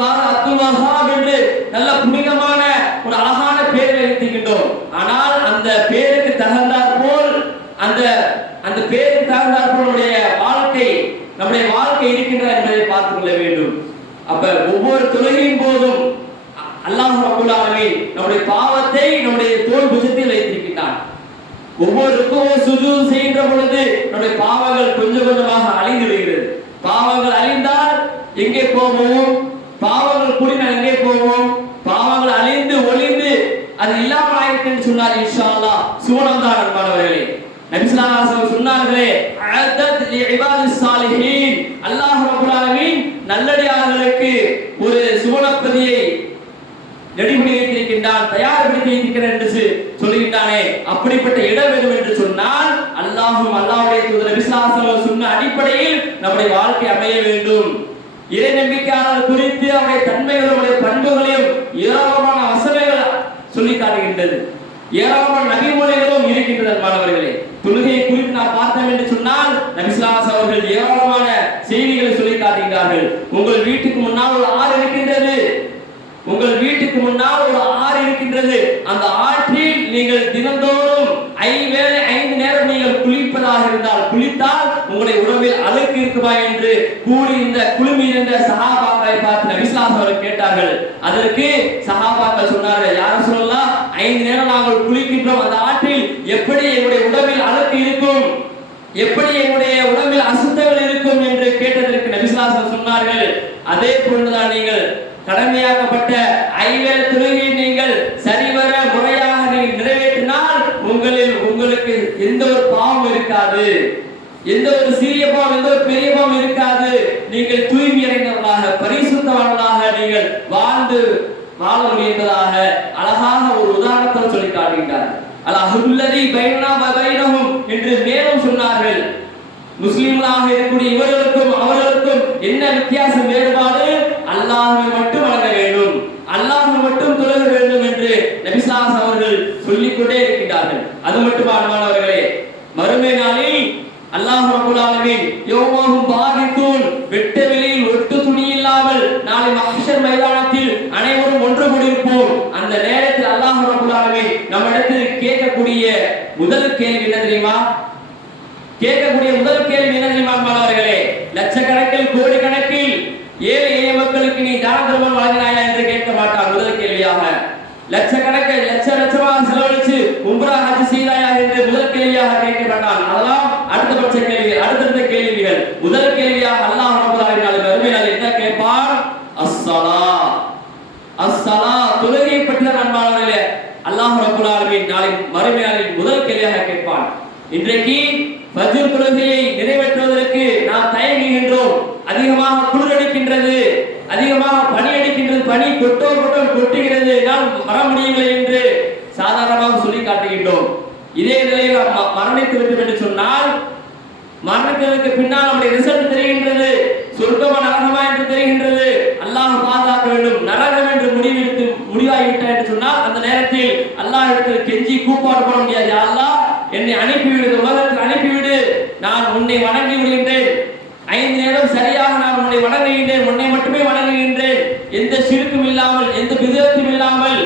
வஹாப் என்று நல்ல புனிதமான ஒரு அழகான பெயரை வைத்திருக்கின்றோம். ஆனால் அந்த பெயருக்கு தகுந்தாற் போல் அந்த பெயருக்கு தகுந்தாற் போல் நம்முடைய வாழ்க்கை இருக்கின்றது என்பதை பார்த்துக் கொள்ள வேண்டும். அப்ப ஒவ்வொரு தொழுகையின் போதும் அல்லாஹ் ரப்பல் ஆலமீன் நம்முடைய பாவத்தை நம்முடைய தோள் புஜத்தில் வைத்திருக்கிறான். ஒவ்வொரு ருக்குவும் சுஜூத் செய்கின்ற பொழுது நம்முடைய பாவங்கள் கொஞ்சம் கொஞ்சமாக அழிந்து விடுகிறது. பாவங்கள் அழிந்தால் எங்கே போவோம்? பாவங்கள் கூடினால் எங்கே போவோம்? பாவங்கள் அழிந்து ஒளிந்து அது இல்லாமல் ஆயிற்று என்று சொன்னார் இன்ஷா அல்லாஹ் சுவனம் தான் அன்பானவர்களே. நபி ஸல்லல்லாஹு அலைஹி வஸல்லம் சொன்னார்களே அஅதத் லிஇபாதிஸ் சாலிஹீன், அல்லாஹ் ரப்பல் ஆலமீன் நல்லடியார்களுக்கு ஒரு சுவனப்பதியை ரெடிபடி வைத்திருக்கின்றான், தயார்படுத்தி வைத்திருக்கிறான் என்று சொல்லுகின்றானே. அப்படிப்பட்ட இடம் வேண்டும் என்று சொன்னால் அல்லாஹ்வும் அல்லாஹ்வுடைய தூதர் நபி ஸல்லல்லாஹு அலைஹி வஸல்லம் சொன்ன அடிப்படையில் நம்முடைய வாழ்க்கை அமைய வேண்டும். இறை நம்பிக்கையாளர் குறித்து அவருடைய தன்மைகளுடைய பண்புகளையும் ஏராளமான வசனங்கள் சொல்லி காட்டுகின்றது, ஏராளமான நபிமொழிகளும் இருக்கின்றன மாணவர்களே. தொழுகையை குறித்து நாம் பார்த்தோம் என்று சொன்னால் நபி ஸல்லல்லாஹு அலைஹி வஸல்லம் அவர்கள் ஏராளமான செய்திகளை சொல்லி காட்டுகிறார்கள். உங்கள் வீட்டுக்கு முன்னால் ஒரு ஆறு இருக்கின்றது, உங்கள் வீட்டுக்கு முன்னால் ஒரு ஆறு இருக்கின்றது, அந்த ஆற்றில் நீங்கள் தினந்தோறும் 5 நேரம் நீங்கள் குளிப்பதாக இருந்தால், குளித்தால் உங்களுடைய உடம்பில் அழுக்கு இருக்குமா என்று கூடி இந்த குழுமி என்ற சஹாபாக்களை பார்த்து நபி ஸல்லல்லாஹு அலைஹி வஸல்லம் கேட்டார்கள். அதற்கு சஹாபாக்கள் சொன்னார்கள், யார் ரசூலல்லாஹ் 5 நேரம் நாங்கள் குளிக்கின்றோம், அந்த ஆற்றில் எப்படி எங்களுடைய உடம்பில் அழுக்கு இருக்கும், எப்படி எங்களுடைய உடம்பில் அசுத்தங்கள் இருக்கும் என்று கேட்டதற்கு நபி ஸல்லல்லாஹு அலைஹி வஸல்லம் சொன்னார்கள், அதே போன்றுதான் நீங்கள் கடமையாக்கப்பட்ட 5 தொழுகையை நீங்கள் சரிவர முறையாக நீங்கள் நிறைவேற்றினால் உங்களுக்கு எந்த ஒரு பாவம் இருக்காது, எந்த ஒரு சிறிய பாவம் எந்த ஒரு பெரிய பாவம் இருக்காது. நீங்கள் தூய்மை அடைந்தவர்களாக பரிசுத்தவான்களாக நீங்கள் வாழ முடியும் என்பதாக அழகாக ஒரு உதாரணத்தை சொல்லி காட்டுகின்றார். அல்லாஹுல்லதி பைனனா வ பைனஹும் என்று மேலும் சொன்னார்கள். முஸ்லிம்களாக இருக்கக்கூடிய இவர்களுக்கும் அவர்களுக்கும் என்ன வித்தியாசம், வேறுபாடு? அல்லாஹ்வை மட்டும் வணங்க வேண்டும், அல்லாஹ்வை மட்டும் தொழுக வேண்டும் என்று நபி ஸல்லல்லாஹு அலைஹி அவர்கள் சொல்லிக்கொண்டே இருக்கின்றார்கள். அது மட்டுமா அன்பானவர்களே, மறுமை நாளில் அல்லாஹ் ரப்பல் ஆலமீன் யௌமஹும் பாரித்தூன், வெட்ட வெளியில் ஒட்டு துணி இல்லாமல் நாளை மஹ்ஷர் மைதானத்தில் அனைவரும் ஒன்று கூடியிருப்போம். அந்த நேரத்தில் அல்லாஹ் ரப்பல் ஆலமீன் நம்மிடத்தில் கேட்கக்கூடிய முதல் கேள்வி என்ன தெரியுமா? கேட்கக்கூடிய முதல் கேள்வி என்ன தெரியுமா அன்பானவர்களே? லட்சக்கணக்கில் கோடிக்கணக்கில் ஏழை எளிய மக்களுக்கு நீ தான தர்மம் வழங்கினாயா என்று கேட்க மாட்டார். முதல் கேள்வியாக லட்சக்கணக்கில் லட்சமாக செலவழித்து உம்ரா ஹஜ் செய்தாயா என்று முதல் கேள்வியாக கேட்க மாட்டான். அதெல்லாம் அடுத்தபட்ச கேள்விகள், அடுத்தடுத்த கேள்விகள். முதல் கேள்வியாக அல்லாஹ் ரப்பல் ஆலமீன் மறுமையில் என்ன கேட்பார்? அஸ்ஸலா, அஸ்ஸலா, தொழுகை பற்றி தான் அன்பானவர்களே அல்லாஹ் ரப்பல் ஆலமீன் நாளை மறுமையில் முதல் கேள்வியாக கேட்பான். இன்றைக்கு ஃபஜ்ர் தொழுகையை நிறைவேற்றுவதற்கு நாம் தயங்குகின்றோம். அதிகமாக குளிர் அடிக்கின்றது, அதிகமாக பனி அடிக்கின்றது, பனி கொட்டுகிறது, என்னால் வர முடியவில்லை என்று சாதாரணமாக சொல்லி காட்டுகின்றோம். இதே நிலையில் மரணித்து விட்டோம் என்று சொன்னால், மரணத்திற்கு பின்னால் நம்முடைய ரிசல்ட் தெரிகின்றது, சொர்க்கமா நரகமா என்று தெரிகின்றது. அல்லாஹ் பாதுகாக்க வேண்டும். நரகம் என்று முடிவாகிவிட்டார் என்று சொன்னால் அந்த நேரத்தில் அல்லாஹ் இடத்தில் கெஞ்சி கூப்பாடு போட முடியாது. அல்லாஹ் என்னை அனுப்பிவிடு, உலகத்தில் அனுப்பிவிடு, நான் உன்னை வணங்கி விடுகின்றேன், 5 நேரம் சரியாக நான் உன்னை வணங்குகின்றேன், உன்னை மட்டுமே வணங்குகின்றேன், எந்த சிறுக்கும் இல்லாமல், எந்த விதத்தும் இல்லாமல்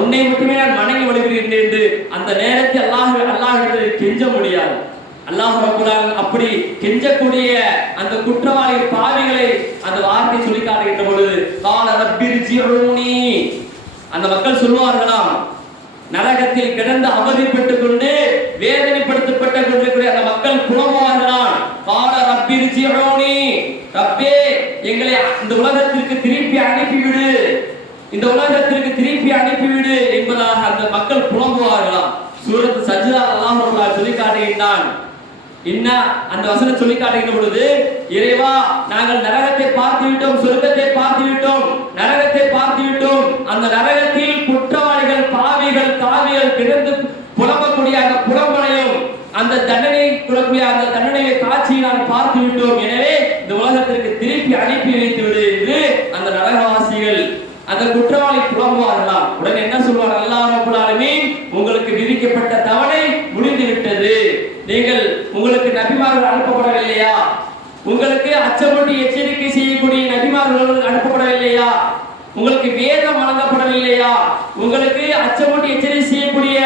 உன்னை மட்டுமே நான் வணங்கி விடுகின்றேன் என்று அந்த நேரத்தில் அல்லாஹ்விடத்தில் கெஞ்ச முடியாது. அல்லாஹ் ரப்பல் ஆலமீன் அப்படி கெஞ்சக்கூடிய அந்த குற்றவாளி பாவிகளை அந்த வார்த்தை சொல்லி காட்டுகின்ற பொழுது கால ரப்பிர்ஜிஊனி, அந்த மக்கள் சொல்வார்களாம், நரகத்தில் கிடந்து அவதிப்பட்டுக் கொண்டு வேதனைப்படுத்தப்பட்ட கொண்டிருக்கிற அந்த மக்கள் புலம்புவார்களாம். கால ரப்பிர்ஜிஊனி, ரப்பே எங்களை இந்த உலகத்திற்கு திருப்பி அனுப்பிவிடு, இந்த உலகத்திற்கு திருப்பி அனுப்பிவிடு என்பதாக அந்த மக்கள் புலம்புவார்களாம். சூரத் சஜ்தா அல்லாஹ் ரப்பல் ஆலமீன் சொல்லி காட்டுகின்றான். அந்த வசனம் சொல்லி காட்டுகின்ற பொழுது, இறைவா நாங்கள் நரகத்தை பார்த்து விட்டோம், சொர்க்கத்தை பார்த்து விட்டோம், நரகத்தை பார்த்து விட்டோம், அந்த நரகத்தில் குற்றவாளிகள் பாவிகள் காவிகள் கிடந்து புலம்பக்கூடிய அந்த புலம்பலையும் அந்த தண்டனை கொடுக்கக்கூடிய அந்த தண்டனையை காட்சியை நாம் பார்த்து விட்டோம். எனவே இந்த உலகத்திற்கு திருப்பி அனுப்பி வைத்து விடு என்று அந்த நரகவாசிகள் அந்த குற்றவாளி புலம்புவார்களாம். உடனே என்ன சொல்வார்? அல்லாஹ் ரப்பல் ஆலமீன் உங்களுக்கு விதிக்கப்பட்ட தவணை முடிந்து விட்டது, நீங்கள் உங்களுக்கு நபிமார்கள் அனுப்பப்படவில்லையா, உங்களுக்கு அச்சமூட்டி எச்சரிக்கை செய்யக்கூடிய நபிமார்கள் அனுப்பப்படவில்லையா, உங்களுக்கு வேதம் வழங்கப்படவில்லையா, உங்களுக்கு அச்சமூட்டி எச்சரிக்கை செய்யக்கூடிய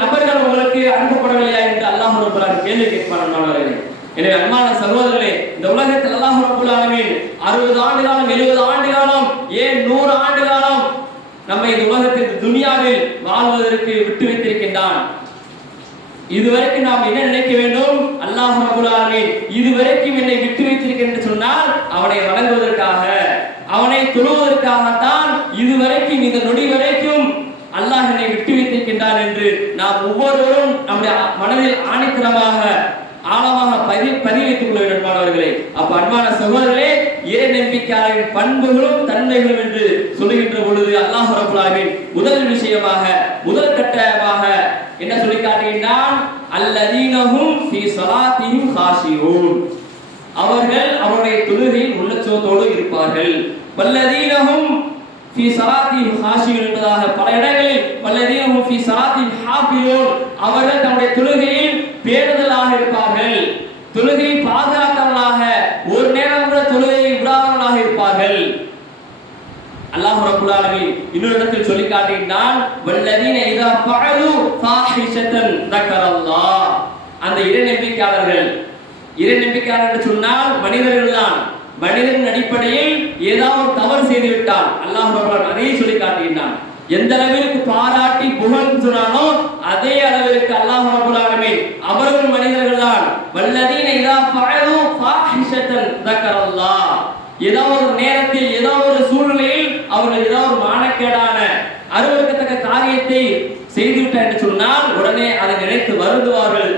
நபர்கள் உங்களுக்கு அனுப்பப்படவில்லையா என்று அல்லாஹ் ரப்பல் ஆலமீன் கேள்வி கேட்பார். எனவே அன்பான சகோதரர்களே, இந்த உலகத்தில் அல்லாஹ் ரப்பல் ஆலமீன் 60 ஆண்டு காலம், 70 ஆண்டு காலம், ஏன் 100 ஆண்டு காலம் நம்மை இந்த உலகத்தில் துனியாவில் வாழ்வதற்கு விட்டு வைத்திருக்கின்றான். இதுவரைக்கும் நாம் என்ன நினைக்க வேண்டும்? அல்லாஹ் ரப்பல் ஆலமீன் இதுவரைக்கும் என்னை விட்டு வைத்திருக்கிறேன் என்று சொன்னால் அவனை வணங்குவதற்காக, அவனை தொழுவதற்காகத்தான் இதுவரைக்கும், இந்த நொடி வரைக்கும் அல்லாஹ் என்னை விட்டு வைத்திருக்கின்றான் என்று நாம் ஒவ்வொருவரும் நம்முடைய மனதில் ஆணித்தரமாக ஆழமாக பதிவு வைத்துக் கொள்ள வேண்டும் மாணவர்களே. அப்ப அன்பான சகோதரர்களே, இறை நம்பிக்கையாளரின் பண்புகளும் தன்மைகளும் என்று சொல்லுகின்ற பொழுது அல்லாஹ் ரப்பல் ஆலமீன் முதல் விஷயமாக, முதல் கட்டமாக என்ன சொல்லி காட்டுகின்றான்? அல்லதீனஹும் ஃபீ ஸலாத்திஹிம் காஷிஊன், அவர்கள் அவருடைய தொழுகையில் உள்ளச்சத்தோடு இருப்பார்கள். வல்லதீனஹும் ஃபீ ஸலாத்திஹிம் காஷிஊன் என்பதாக பல இடங்களில் வல்லதீனஹும் ஃபீ ஸலாத்திஹிம் ஹாஃபிலூன், அவர்கள் தம்முடைய தொழுகையில் பேணுதலாக இருப்பார்கள், தொழுகையை பாதுகாத்தவர்களாக, ஒரு நேரம் கூட தொழுகையை விடாதவர்களாக இருப்பார்கள். அல்லாஹ் ரப்பல் ஆலமீன் இன்னொரு இடத்தில் சொல்லி காட்டுகின்றான், வல்லதீன இதா ஃபஅலு ஃபாஹிஷத்தன் தக்கரல்லாஹ், அந்த இறை நம்பிக்கையாளர்கள் என்று சொன்னால் மனிதர்கள் தான். மனிதனின் அடிப்படையில் ஏதாவது தவறு செய்து விட்டால் அல்லாஹ் ரப்பல் ஆலமீன் அதை சொல்லி காட்டுகின்றான். எந்த அளவிற்கு பாராட்டி புகழ்ந்து சொன்னானோ அதே அளவிற்கு அல்லாஹ் ரப்பல் ஆலமீன் அவர்கள் மனிதர்கள் தான். வல்லதீன இதா ஃபஅலு ஃபாஹிஷத்தன் தக்கரல்லாஹ், ஏதாவது ஒரு நேரத்தில், ஏதாவது ஒரு சூழ்நிலையில் அவர்கள் ஏதாவது ஒரு மானக்கேடான அருவருக்கத்தக்க காரியத்தை செய்துவிட்டார் என்று சொன்னால் உடனே அதை நினைத்து வருந்துவார்கள்.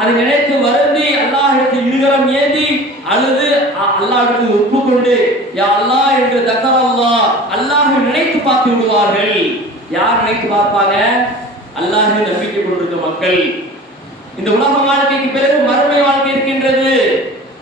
அதை நினைத்து வருந்தி அல்லாஹ்விடத்தில் இருகரம் ஏந்தி அழுது அல்லாஹ்விடத்தில் ஒப்புக்கொண்டு யா அல்லாஹ் என்று தக்கரல்லாஹ், பார்த்து விடுவார்கள். யார் நினைத்து பார்ப்பாங்க? அல்லாஹ்வை நம்பிக்கை கொண்டிருக்கிற மக்கள். இந்த உலக வாழ்க்கைக்கு பிறகு மறுமை வாழ்க்கை இருக்கின்றது.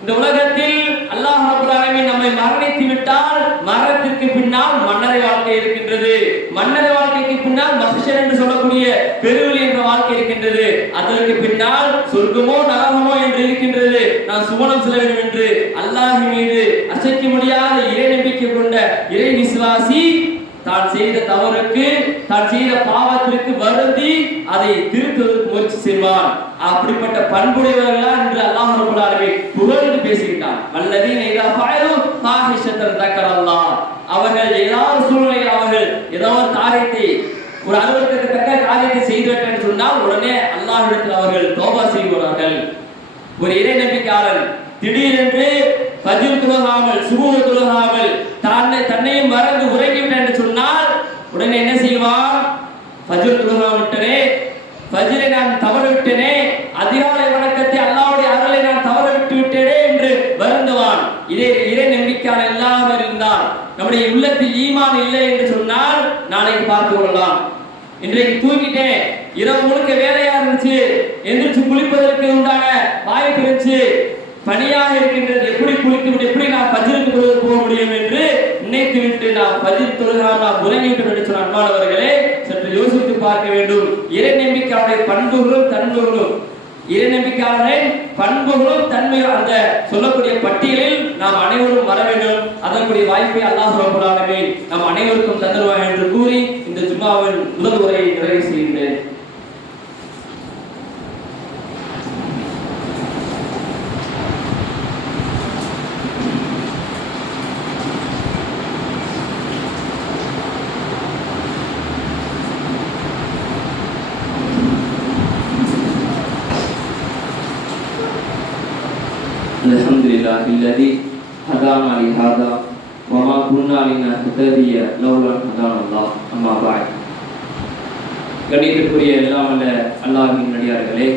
இந்த உலகத்தில் அல்லாஹ் ரப்பல் ஆலமீன் நம்மை மரணித்து விட்டால் மரணத்திற்கு பின்னால் மன்னரை வாழ்க்கை இருக்கின்றது. மன்னரை வாழ்க்கைக்கு பின்னால் மஹ்ஷர் என்று சொல்லக்கூடிய பெருவெளி என்ற வாழ்க்கை இருக்கின்றது. அதற்கு பின்னால் சொர்க்கமோ நரகமோ என்று இருக்கின்றது. நான் சுவனம் செல்ல வேண்டும் என்று அல்லாஹ் மீது அசைக்க முடியாத இறை நம்பிக்கை கொண்ட இறை விசுவாசி தான் செய்த தவறுக்கு, தான் செய்த பாவத்திற்கு வருந்தி அதை திருத்துவதற்கு முயற்சி செய்வான். அப்படிப்பட்ட பண்புடையவர்களா என்று அல்லாஹ் ரப்பல் ஆலமீன் புகழ்ந்து பேசுகிறான். வல்லதீன இதா ஃபஅலு ஃபாஹிஷத்தன் தக்கரல்லாஹ். அவர்கள் ஏதாவது சூழ்நிலையில் அவர்கள் ஏதாவது காரியத்தை, ஒரு அருவருக்கத்தக்க காரியத்தை செய்துவிட்டனர் என்று சொன்னால் உடனே அல்லாஹ்விடத்தில் அவர்கள் தௌபா செய்வார்கள். ஒரு இறை நம்பிக்கையாளர் திடீரென்று ஃபஜ்ர் தொழுகாமல் சுபஹ் தொழுகாமல் தன்னையும் மறந்து உறங்கிவிட்டார் என்று சொன்னால் உடனே என்ன செய்வான்? ஃபஜ்ர் தொழுகாமல் விட்டனே, ஃபஜ்ரை நான் தவறு விட்டனே, அதிகாலை வணக்கத்தை அல்லாஹ்வுடைய அருளை நான் தவறு விட்டு விட்டேனே என்று வருந்துவான். இதே இறை நம்பிக்கையாளர் இல்லாமல் இருந்தால், நம்முடைய உள்ளத்தில் ஈமான் இல்லை என்று சொன்னால் நாளைக்கு பார்த்து கொள்ளலாம். இன்றைக்கு தூங்கிட்டேன், இரவு முழுக்க வேலையா இருந்துச்சு, எந்திரிச்சு குளிப்பதற்கு உண்டான வாய்ப்பு இருந்துச்சு, பணியாக இருக்கின்றது, எப்படி குளித்து எப்படி நான் ஃபஜ்ருக்கு போக முடியும் என்று நினைத்து விட்டு நான் ஃபஜ்ர் தொழுகாமல் நான் உறங்கிவிட்டோம் என்று சொன்ன அன்பானவர்களே, சற்று யோசித்து பார்க்க வேண்டும். இறை நம்பிக்கையாளருடைய பண்புகளும் தன்மைகளும், இறை நம்பிக்கையாளரின் பண்புகளும் தன்மையும் அந்த சொல்லக்கூடிய பட்டியலில் நாம் அனைவரும் வர வேண்டும். அதற்குரிய வாய்ப்பை அல்லாஹ் ரப்பல் ஆலமீன் நம் அனைவருக்கும் தந்துருவார் என்று கூறி இந்த ஜும்மாவின் முதல் உரையை நிறைவு செய்கின்றேன். الحمدلله الذي هدانا لهذا وما كنا لنهتدي لولا أن هدانا الله أما بعد. கண்ணியத்திற்குரிய எல்லாம் வல்ல அல்லாஹ்வின் அடியார்களே,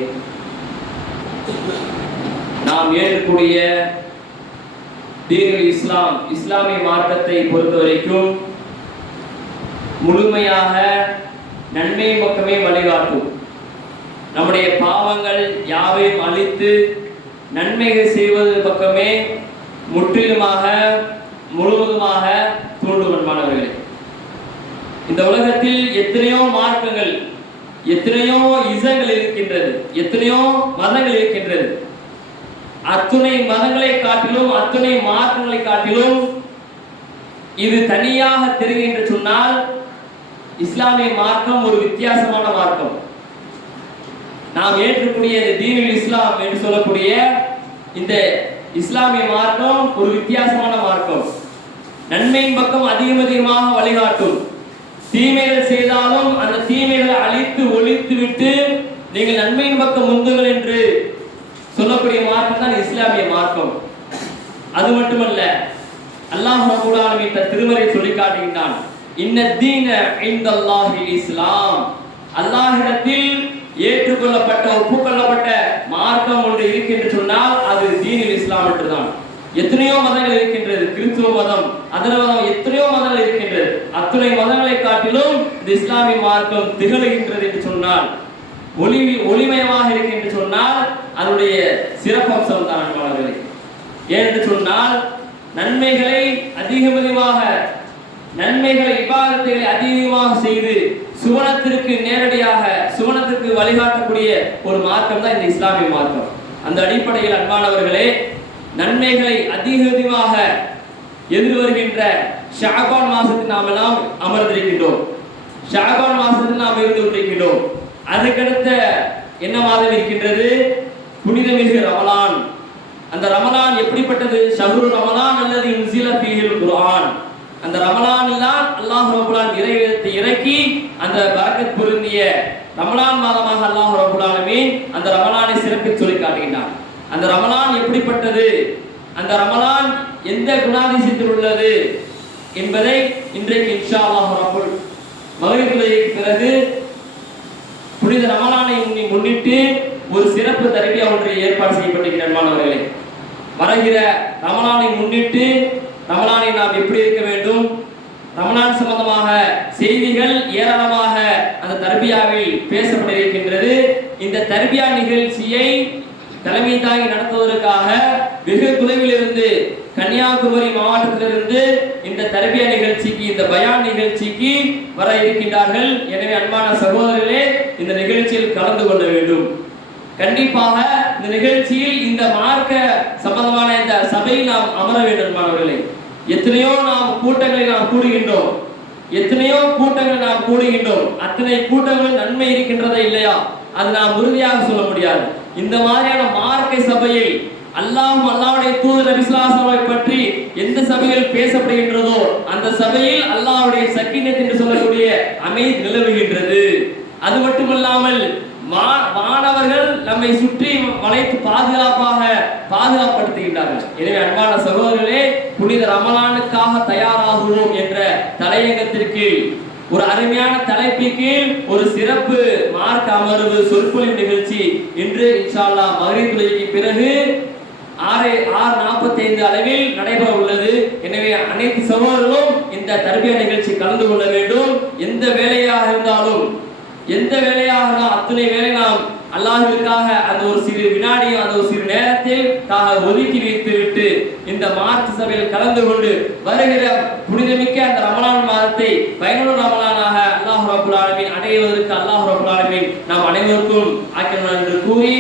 நாம் ஏற்கக்கூடிய தீனுல் இஸ்லாம், இஸ்லாமிய மார்க்கத்தை பொறுத்தவரைக்கும் முழுமையாக நன்மை பக்கமே வழிகாட்டும். நம்முடைய பாவங்கள் யாவையும் அழித்து நன்மைகள் செய்வது பக்கமே முற்றிலுமாக முழுவதுமாக தூண்டும். மாணவர்களே, இந்த உலகத்தில் எத்தனையோ மார்க்கங்கள், எத்தனையோ இசங்கள் இருக்கின்றது, எத்தனையோ மதங்கள் இருக்கின்றது. அத்துணை மதங்களை காட்டிலும், அத்துணை மார்க்கங்களை காட்டிலும் இது தனியாக தெரிகின்ற சொன்னால் இஸ்லாமிய மார்க்கம் ஒரு வித்தியாசமான மார்க்கம். நாம் ஏற்றக்கூடிய இந்த தீனுல் இஸ்லாம் என்று சொல்லக்கூடிய இந்த இஸ்லாமிய மார்க்கம் ஒரு வித்தியாசமான மார்க்கம். நன்மையின் பக்கம் அதிகமாக வழிகாட்டும். தீமைகள் செய்தாலும் அந்த தீமைகளை அழித்து ஒழித்து விட்டு நீங்கள் நன்மையின் பக்கம் முந்துங்கள் என்று சொல்லக்கூடிய மார்க்கம் தான் இஸ்லாமிய மார்க்கம். அது மட்டுமல்ல, அல்லாஹ் ரப்பல் ஆலமீன் தன் திருமறை சொல்லி காட்டுகின்றான், இன்ன தீன இன்தல்லாஹில் இஸ்லாம். அல்லாஹ்விடத்தில் ஏற்றுக்கொள்ளப்பட்ட ஒப்புக்கொள்ளப்பட்ட மார்க்கம் ஒன்று இருக்கின்ற சொன்னால் அது தீனுல் இஸ்லாம் என்றுதான். எத்தனையோ மதங்கள் இருக்கின்றது, கிறிஸ்துவ மதம், அதர மதம், எத்தனையோ மதங்கள் இருக்கின்றது. அத்துணை மதங்களை காட்டிலும் இந்த இஸ்லாமிய மார்க்கம் திகழ்கின்றது என்று சொன்னால், ஒளிமயமாக இருக்கின்ற சொன்னால் அதனுடைய சிறப்பம்சம் தான் அன்பாளர்களே. ஏனென்று சொன்னால் நன்மைகளை அதிகமாக, நன்மைகளை இபாதத்துகளை அதிகமாக செய்து சுவனத்திற்கு நேரடியாக சுவனத்திற்கு வழிகாட்டக்கூடிய ஒரு மார்க்கம் தான் இந்த இஸ்லாமிய மார்க்கம். அந்த அடிப்படையில் அன்பானவர்களே, நன்மைகளை அதிகமாக எதிர்வருகின்ற ஷஅபான் மாதத்தில் நாம் எல்லாம் அமர்ந்திருக்கின்றோம். ஷஅபான் மாதத்தில் நாம் இருந்து கொண்டிருக்கின்றோம். அதுக்கடுத்த என்ன மாதம் இருக்கின்றது? புனிதமிகு ரமலான். அந்த ரமலான் எப்படிப்பட்டது? ஷஹ்ரு ரமலான் அல்லது உன்சில ஃபீஹில் குர்ஆன். அந்த ரமலானில் தான் அல்லாஹ் ரப்பல் ஆலமீன் இறைவேதத்தை இறக்கி அந்த பரக்கத் பொருந்திய ரமலான் மாதமாக அல்லாஹ் ரப்பல் ஆலமீன் அந்த ரமலானை சிறப்பித்து சொல்லி காட்டுகின்றான். அந்த ரமலான் எப்படிப்பட்டது, அந்த ரமலான் எந்த குணாதிசயத்தில் உள்ளது என்பதை இன்றைக்கு இன்ஷா அல்லாஹ் ரப்பல் மக்ரிப் தொழுகைக்கு பிறகு புனித ரமலானை முன்னிட்டு ஒரு சிறப்பு தரபியா ஒன்று ஏற்பாடு செய்யப்பட்டிருக்கிறது. மாணவர்களே, வருகிற ரமலானை முன்னிட்டு ரமலானை நாம் எப்படி இருக்க வேண்டும், ரமலான் சம்பந்தமாக செய்திகள் ஏராளமாக அந்த தர்பியாவில் பேசப்பட்டிருக்கின்றது. இந்த தர்பியா நிகழ்ச்சியை தலைமை தாங்கி நடத்துவதற்காக வெகு தொலைவிலிருந்து கன்னியாகுமரி மாவட்டத்திலிருந்து இந்த தர்பியா நிகழ்ச்சிக்கு, இந்த பயான் நிகழ்ச்சிக்கு வர இருக்கின்றார்கள். எனவே அன்பான சகோதரர்களே, இந்த நிகழ்ச்சியில் கலந்து கொள்ள வேண்டும். கண்டிப்பாக இந்த நிகழ்ச்சியில் இந்த மார்க்க சம்பந்தமான இந்த சபையில் நாம் அமர வேண்டும். மாணவர்களே, எத்தனையோ நாம் கூட்டங்களை நாம் கூடுகின்றோம், எத்தனையோ கூட்டங்கள் நாம் கூடுகின்றோம். அத்தனை கூட்டங்கள் நன்மை இருக்கின்றதா இல்லையா, அது நாம் உறுதியாக சொல்ல முடியாது. இந்த மாதிரியான மார்க்க சபையில் அல்லாஹ்வுடைய தூதர் நபி ஸல்லல்லாஹு அலைஹி வஸல்லம் பற்றி எந்த சபையில் பேசப்படுகின்றதோ அந்த சபையில் அல்லாஹ்வுடைய சக்கீனத் என்று சொல்லக்கூடிய அமைதி நிலவுகின்றது. அது மட்டுமல்லாமல் மாணவர்கள் நம்மை சுற்றி வளைத்து பாதுகாப்படுத்துகின்றார்கள். எனவே அன்பான சகோதரர்களே, புனித ரமலானுக்காக தயாராகுவோம் என்ற தலையங்கத்திற்கு ஒரு அருமையான தலைப்பிற்கு ஒரு சிறப்பு மார்க்க அமர்வு சொற்பொழிவு நிகழ்ச்சி இன்று இன்ஷா அல்லாஹ் மக்ரிப் தொழுகைக்கு பிறகு 6:45 அளவில் நடைபெற உள்ளது. எனவே அனைத்து சகோதரர்களும் இந்த தர்பியா நிகழ்ச்சி கலந்து கொள்ள வேண்டும். எந்த வேலையாக இருந்தாலும் அத்தனை வேலை நாம் அல்லாஹ்விற்காக அந்த ஒரு சிறு வினாடியும் அந்த ஒரு சிறு நேரத்தில் ஒதுக்கி வைத்துவிட்டு இந்த மார்க்க சபையில் கலந்து கொண்டு வருகிற புனிதமிக்க அந்த ரமலான் மாதத்தை பயனுள்ள ரமலானாக அல்லாஹ் ரப்பல் ஆலமீன் அடைவதற்கு அல்லாஹ் ரப்பல் ஆலமீன் நாம் அனைவருக்கும் ஆக்கினார் என்று கூறி